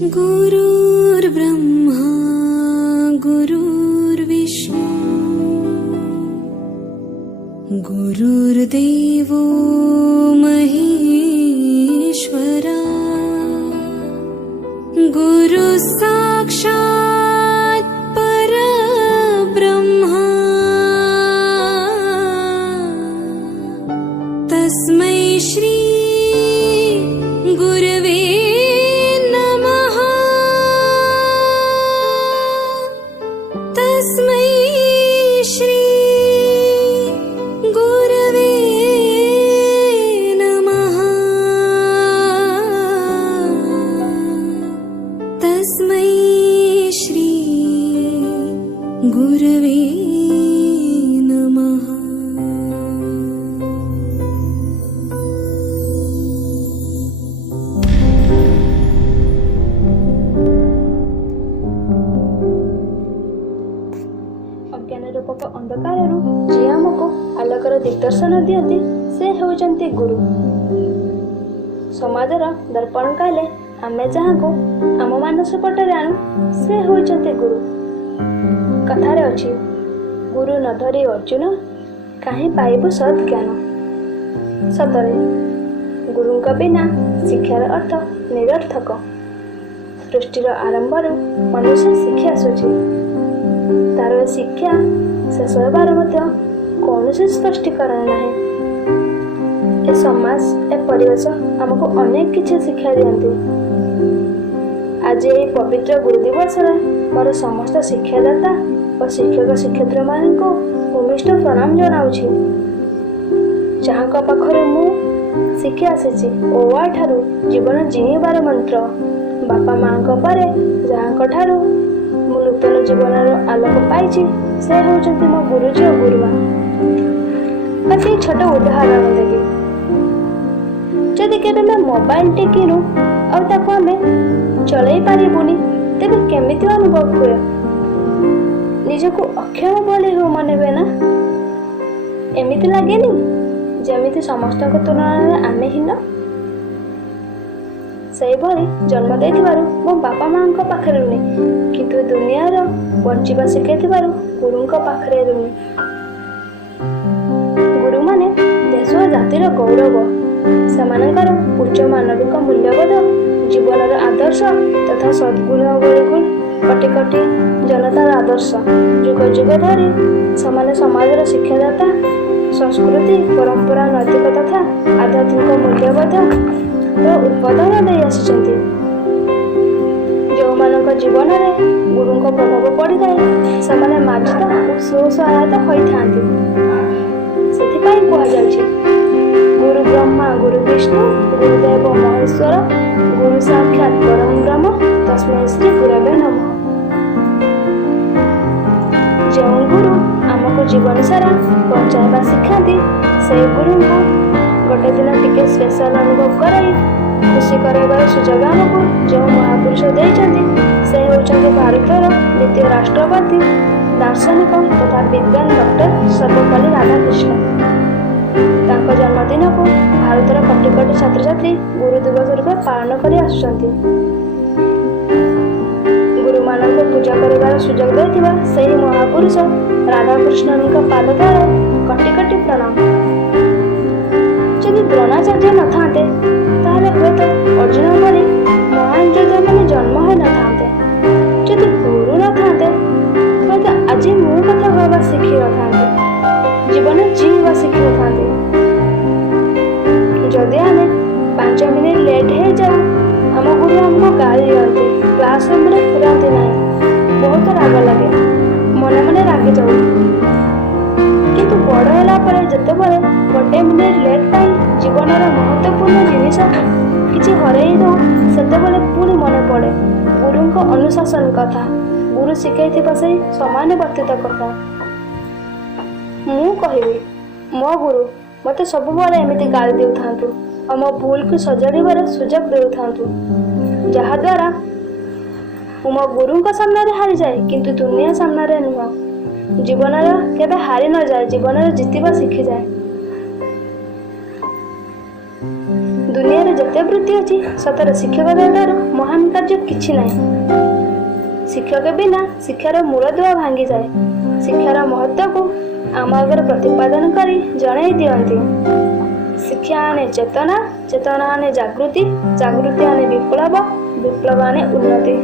गुरुर्ब्रह्मा गुरुर्विष्णु गुरुर्देवो महेश्वरा गुरुः साक्षात् परब्रह्मा तस्मै श्री गुरवे नमः। तस्मै श्री गुरवे नमः। तस्मै श्री गुरवे नमः। ଅଜ୍ଞାନ ରୂପକ ଅନ୍ଧକାରରୁ ଯିଏ ଆମକୁ ଆଲୋକର ଦିଗ୍ଦର୍ଶନ ଦିଅନ୍ତି ସେ ହେଉଛନ୍ତି ଗୁରୁ। ସମାଜର ଦର୍ପଣ କାଲେ ଆମେ ଯାହାକୁ ଆମ ମାନସ ପଟରେ ଆଣୁ ସେ ହେଉଛନ୍ତି ଗୁରୁ। କଥାରେ ଅଛି, ଗୁରୁ ନ ଧରି ଅର୍ଜୁନ କାହିଁ ପାଇବୁ ସତ୍ ଜ୍ଞାନ। ସତରେ ଗୁରୁଙ୍କ ବିନା ଶିକ୍ଷାର ଅର୍ଥ ନିରର୍ଥକ। ସୃଷ୍ଟିର ଆରମ୍ଭରୁ ମନୁଷ୍ୟ ଶିଖି ଆସୁଛି। ତାର ଶିକ୍ଷା ଶେଷ ହେବାର ମଧ୍ୟ କୌଣସି ସ୍ପଷ୍ଟୀକରଣ ନାହିଁ। ଏ ସମାଜ ଏ ପରିବେଶ ଆମକୁ ଅନେକ କିଛି ଶିକ୍ଷା ଦିଅନ୍ତି। ଆଜି ଏହି ପବିତ୍ର ଗୁରୁ ଦିବସରେ ମୋର ସମସ୍ତ ଶିକ୍ଷାଦାତା ଓ ଶିକ୍ଷକ ଶିକ୍ଷୟିତ୍ରୀମାନଙ୍କୁ ଭୂମିଷ୍ଠ ପ୍ରଣାମ ଜଣାଉଛି, ଯାହାଙ୍କ ପାଖରୁ ମୁଁ ଶିଖି ଆସିଛି ଓ ଠାରୁ ଜୀବନ ଜିଣିବାର ମନ୍ତ୍ର। ବାପା ମାଙ୍କ ପରେ ଯାହାଙ୍କ ଠାରୁ ମୁଁ ନୂତନ ଜୀବନର ଆଲୋକ ପାଇଛି ସେ ହେଉଛନ୍ତି ମୋ ଗୁରୁଜୀ ଓ ଗୁରୁମା। ଗୋଟିଏ ଛୋଟ ଉଦାହରଣ ଦେବି। ଯଦି କେବେ ଆମେ ମୋବାଇଲଟି କିଣୁ ଆଉ ତାକୁ ଆମେ ଚଳେଇ ପାରିବୁନି ତେବେ କେମିତି ଅନୁଭବ ହୁଏ? ନିଜକୁ ଅକ୍ଷମ ବୋଲି ମନେ ହୁଏ ନା? ଏମିତି ଲାଗେନି ଯେମିତି ସମସ୍ତଙ୍କ ତୁଳନାରେ ଆମେ ହୀନ? ସେହିଭଳି ଜନ୍ମ ଦେଇଥିବାରୁ ମୋ ବାପା ମାଙ୍କ ପାଖରେ ରୁହେ, କିନ୍ତୁ ଦୁନିଆର ବଞ୍ଚିବା ଶିଖାଇଥିବାରୁ ଗୁରୁଙ୍କ ପାଖରେ ରୁହେ। ଗୁରୁମାନେ ଦେଶ ଓ ଜାତିର ଗୌରବ। ସେମାନଙ୍କର ଉଚ୍ଚ ମାନବିକ ମୂଲ୍ୟବୋଧ, ଜୀବନର ଆଦର୍ଶ ତଥା ସଦ୍ଗୁଣଗୁଡ଼ିକୁ କୋଟି କୋଟି ଜନତାର ଆଦର୍ଶ। ଯୁଗ ଯୁଗ ଧରି ସେମାନେ ସମାଜର ଶିକ୍ଷାଦାତା, ସଂସ୍କୃତି, ପରମ୍ପରା, ନୈତିକ ତଥା ଆଧ୍ୟାତ୍ମିକ ମୂଲ୍ୟବୋଧ ଉତ୍ପାଦନ ଦେଇ ଆସିଛନ୍ତି। ଯେଉଁମାନଙ୍କ ଜୀବନରେ ଗୁରୁଙ୍କ ପ୍ରଭାବ ପଡ଼ିଥାଏ ସେମାନେ ମାର୍ଜିତ ଓ ସୁସହାୟତ ହୋଇଥାନ୍ତି। ସେଥିପାଇଁ କୁହାଯାଉଛି, ଗୁରୁ ବ୍ରହ୍ମା ଗୁରୁ ବିଷ୍ଣୁ ଗୁରୁଦେବ ମହେଶ୍ୱର ଗୁରୁ ସାକ୍ଷାତ ପରମ ବ୍ରହ୍ମ ତସ୍ମୈ ଶ୍ରୀ ଗୁରବେ ନମଃ। ଯେଉଁ ଗୁରୁ ଆମକୁ ଜୀବନ ସାରା ବଞ୍ଚାଇବା ଶିଖାନ୍ତି ସେହି ଗୁରୁଙ୍କୁ ଗୋଟେ ଦିନ ଟିକେ ସ୍ପେଶାଲ ଅନୁଭବ କରାଇ ଖୁସି କରାଇବାର ସୁଯୋଗ ଆମକୁ ଯେଉଁ ମହାପୁରୁଷ ଦେଇଛନ୍ତି ସେ ହେଉଛନ୍ତି ଭାରତର ଦ୍ୱିତୀୟ ରାଷ୍ଟ୍ରପତି, ଦାର୍ଶନିକ ତଥା ବିଦ୍ୱାନ ଡକ୍ଟର ସର୍ବପଲ୍ଲୀ ରାଧାକୃଷ୍ଣ। ତାଙ୍କ ଜନ୍ମଦିନକୁ ଭାରତର କୋଟି କୋଟି ଛାତ୍ରଛାତ୍ରୀ ଗୁରୁ ଦିବସ ରୂପେ ପାଳନ କରି ଆସୁଛନ୍ତି। ଗୁରୁମାନଙ୍କୁ ପୂଜା କରିବାର ସୁଯୋଗ ଦେଇଥିବା ସେହି ମହାପୁରୁଷ ରାଧାକୃଷ୍ଣଙ୍କ ପାଦ ତଳେ କୋଟି କୋଟି ପ୍ରଣାମ। ଯଦି ଦ୍ରୋଣାଚାର୍ଯ୍ୟ ନଥାନ୍ତେ ତାହେଲେ ହୁଏତ ଅର୍ଜୁନ ଭଳି ମହାନ ଯୋଦ୍ଧାମାନେ ଜନ୍ମ ହୋଇନଥାନ୍ତେ। ଯଦି ଗୁରୁ ନଥାନ୍ତେ ହୁଏତ ଆଜି ମୁଁ କଥା କହିବା ଶିଖିନଥାନ୍ତି, ଜୀବନ ଜୀଇବା ଶିଖିନଥାନ୍ତି। ଯଦି ଆମେ 5 ମିନିଟ୍ ଲେଟ୍ ହେଇଯାଉ ଆମ ଗୁରୁ ଆମକୁ ଗାଳି ଦିଅନ୍ତି, କ୍ଲାସ ରୁମ୍ରେ ପୁରାନ୍ତି ନାହିଁ। ବହୁତ ରାଗ ଲାଗେ, ମନେ ମନେ ରାଗିଯାଉ। କିନ୍ତୁ ବଡ଼ ହେଲା ପରେ ଯେତେବେଳେ 1 ମିନିଟ୍ ଲେଟ୍ ପାଇଁ ଜୀବନର ମହତ୍ତ୍ୱପୂର୍ଣ୍ଣ ଜିନିଷ କିଛି ହରେଇ ଦେଉ ସେତେବେଳେ ପୁଣି ମନେ ପଡ଼େ ଗୁରୁଙ୍କ ଅନୁଶାସନ କଥା, ଗୁରୁ ଶିଖାଇଥିବା ସେହି ସମାନବର୍ତ୍ତିତ କଥା। ମୁଁ କହିବି, ମୋ ଗୁରୁ ମୋତେ ସବୁବେଳେ ଏମିତି ଗାଳି ଦେଉଥାନ୍ତୁ ଆଉ ମୋ ଭୁଲକୁ ସଜାଡ଼ିବାର ସୁଯୋଗ ଦେଉଥାନ୍ତୁ, ଯାହାଦ୍ୱାରା ମୁଁ ମୋ ଗୁରୁଙ୍କ ସାମ୍ନାରେ ହାରିଯାଏ କିନ୍ତୁ ଦୁନିଆ ସାମ୍ନାରେ ନୁହଁ। ଜୀବନର କେବେ ହାରି ନଯାଏ, ଜୀବନରେ ଜିତିବା ଶିଖିଯାଏ। ଦୁନିଆରେ ଯେତେ ବୃତ୍ତି ଅଛି ସତରେ ଶିକ୍ଷକତା ଠାରୁ ମହାନ କାର୍ଯ୍ୟ କିଛି ନାହିଁ। ଶିକ୍ଷକ ବିନା ଶିକ୍ଷାର ମୂଳଦୁଆ ଭାଙ୍ଗିଯାଏ। ଶିକ୍ଷାର ମହତ୍ତ୍ୱକୁ ଆମ ଆଗରେ ପ୍ରତିପାଦନ କରି ଜଣାଇ ଦିଅନ୍ତି। ଶିକ୍ଷା ଆଣେ ଚେତନା, ଚେତନା ଆଣେ ଜାଗୃତି, ଜାଗୃତି ଆଣେ ବିପ୍ଳବ, ବିପ୍ଳବ ଆଣେ ଉନ୍ନତି।